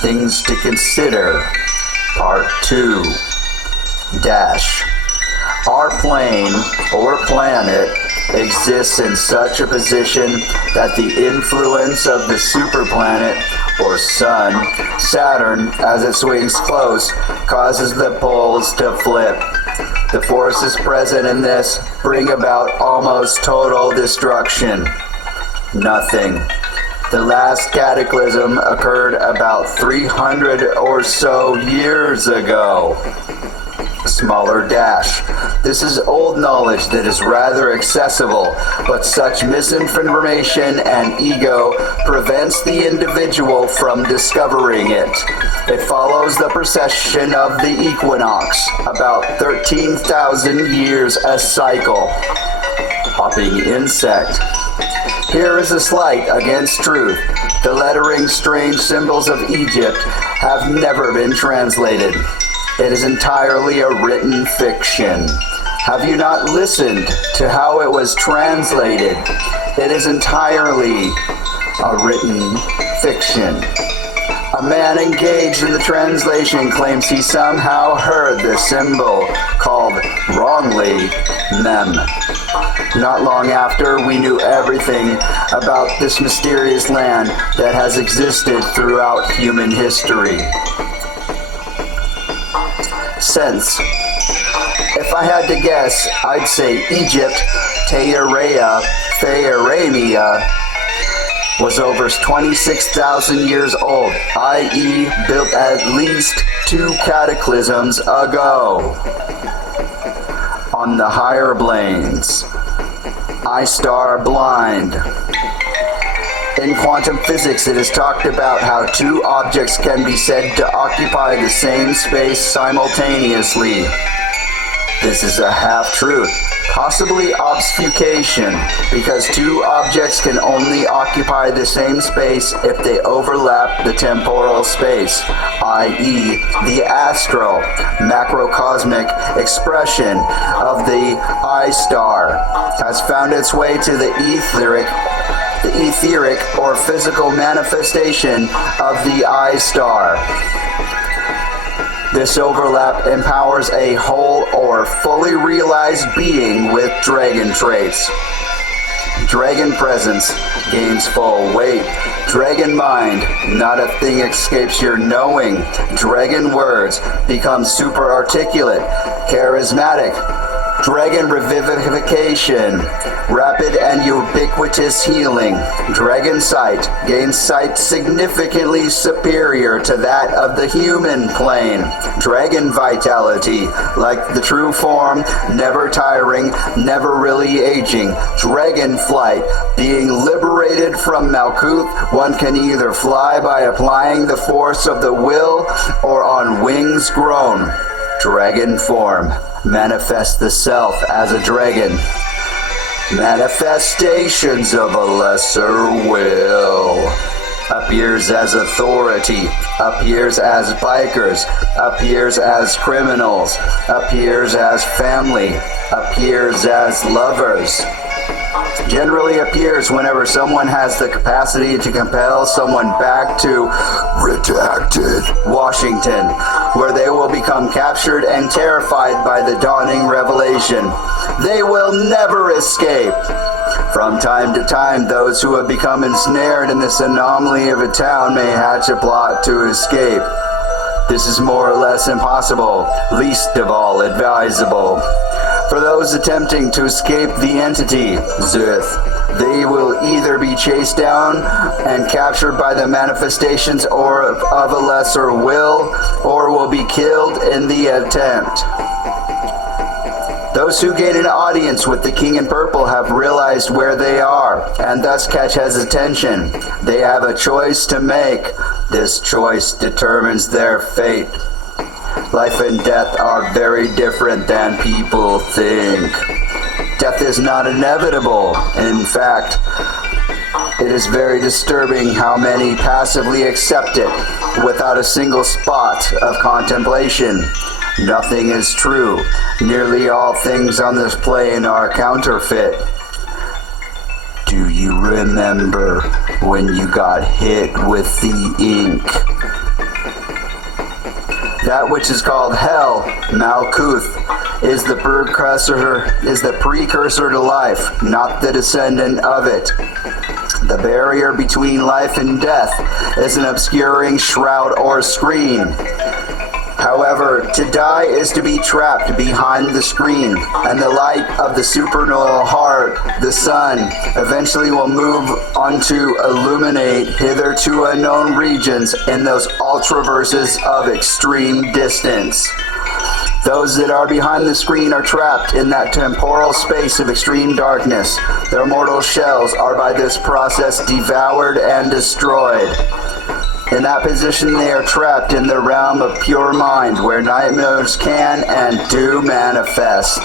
Things to consider. Part 2. Dash. Our plane or planet exists in such a position that the influence of the superplanet or sun, Saturn, as it swings close, causes the poles to flip. The forces present in this bring about almost total destruction. Nothing. The last cataclysm occurred about 300 or so years ago. Smaller dash. This is old knowledge that is rather accessible, but such misinformation and ego prevents the individual from discovering it. It follows the precession of the equinox, about 13,000 years a cycle. Hopping insect. Here is a slight against truth. The lettering strange symbols of Egypt have never been translated. It is entirely a written fiction. Have you not listened to how it was translated? It is entirely a written fiction. A man engaged in the translation claims he somehow heard the symbol called wrongly mem. Not long after, we knew everything about this mysterious land that has existed throughout human history. Sense. If I had to guess, I'd say Egypt, Tearea, Phaeramia, was over 26,000 years old, i.e. built at least 2 cataclysms ago. On the higher planes, I-star blind. In quantum physics, it is talked about how 2 objects can be said to occupy the same space simultaneously. This is a half-truth, possibly obfuscation, because 2 objects can only occupy the same space if they overlap the temporal space, i.e. the astral, macrocosmic expression of the I-star has found its way to the etheric or physical manifestation of the I-star. This overlap empowers a whole or fully realized being with dragon traits. Dragon presence gains full weight. Dragon mind, not a thing escapes your knowing. Dragon words become super articulate, charismatic. Dragon revivification, rapid and ubiquitous healing. Dragon sight gains sight significantly superior to that of the human plane. Dragon vitality, like the true form, never tiring, never really aging. Dragon flight, being liberated from Malkuth, one can either fly by applying the force of the will or on wings grown. Dragon form. Manifest the self as a dragon. Manifestations of a lesser will. Appears as authority. Appears as bikers. Appears as criminals. Appears as family. Appears as lovers. Generally appears whenever someone has the capacity to compel someone back to redacted Washington, where they will become captured and terrified by the dawning revelation. They will never escape. From time to time, those who have become ensnared in this anomaly of a town may hatch a plot to escape. This is more or less impossible, least of all advisable. For those attempting to escape the entity, Zith, they will either be chased down and captured by the manifestations or of a lesser will, or will be killed in the attempt. Those who gain an audience with the King in Purple have realized where they are, and thus catch his attention. They have a choice to make. This choice determines their fate. Life and death are very different than people think. Death is not inevitable. In fact, it is very disturbing how many passively accept it without a single spot of contemplation. Nothing is true. Nearly all things on this plane are counterfeit. Do you remember when you got hit with the ink? That which is called hell, Malkuth, is the precursor to life, not the descendant of it. The barrier between life and death is an obscuring shroud or screen. However, to die is to be trapped behind the screen, and the light of the supernal heart, the sun, eventually will move on to illuminate hitherto unknown regions in those ultraverses of extreme distance. Those that are behind the screen are trapped in that temporal space of extreme darkness. Their mortal shells are by this process devoured and destroyed. In that position, they are trapped in the realm of pure mind, where nightmares can and do manifest.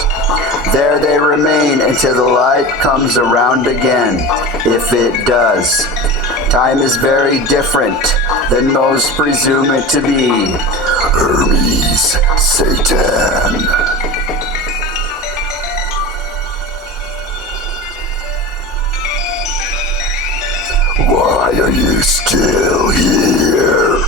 There they remain until the light comes around again, if it does. Time is very different than most presume it to be. Hermes, Satan. Why are you still here?